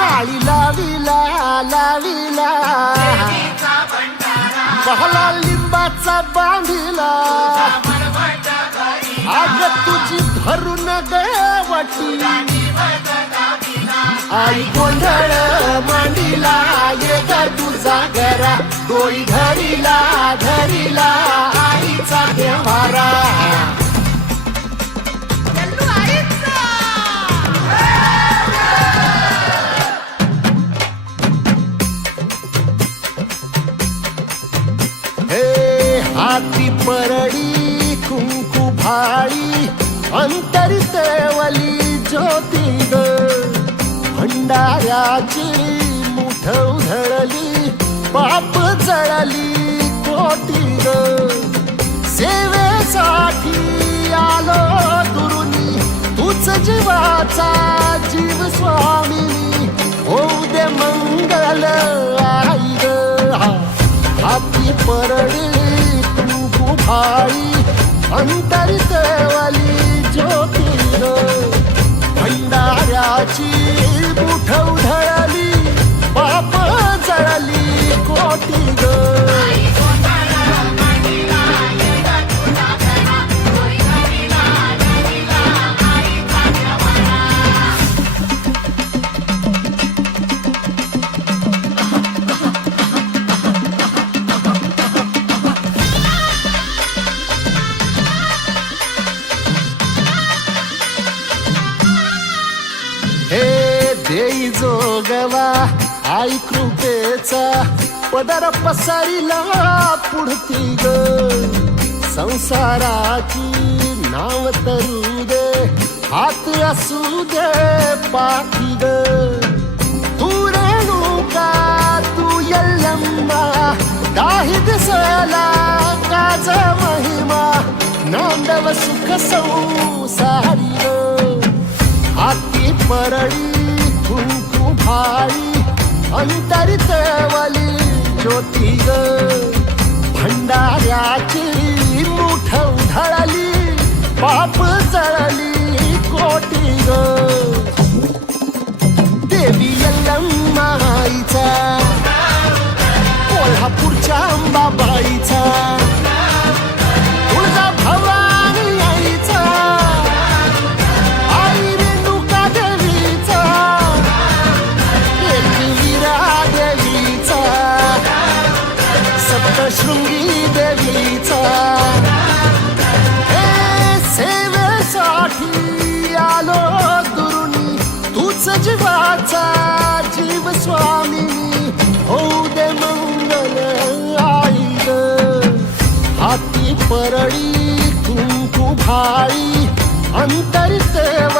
आळी लाविला लाविला पहला लिंबाचा बांधिला आग तुझी भरून गवटी आई गोंधळ मांडीला ये ग तुझा घरा डोई धरीला धरीला आईचा देवारा हे हाती परडी कुंकू भाळी अंतरितेवली ज्योती ग भंडाऱ्याची मुठ उधळली पाप जळली कोटी ग सेवेसाठी आलो दुरुनी तूच जीवाचा जीव स्वामी होऊ दे मंगल आई ग हाती परडी कुंकू भाळी अंतरितेवली ज्योती ग भंडाऱ्याची मुठ उधळली पाप जळली कोटी ग देई जोगवा आई कृपेचा पदर पसरिला पुढती ग संसाराची नाव तरू दे हात असू दे पाठी ग तू रेणुका तू यल्लम्मा काही दिसला काज महिमा नांदव सुख संसारी ग हाती परडी कुंकू भाळी अंतरितेवली ज्योती ग भंडाऱ्याची मुठ उधळली पाप जळली कोटी ग देवी यल्लम्मा आईचा कोल्हापूरच्या अंबाबाईचा तुळजा भवानी आईचा शृंगी देवीचा हे सेवेसाठी आलो दुरुनी तूच जीवाचा जीव स्वामी होऊ दे मंगल आई ग हाती परडी कुंकू भाळी अंतरितेवली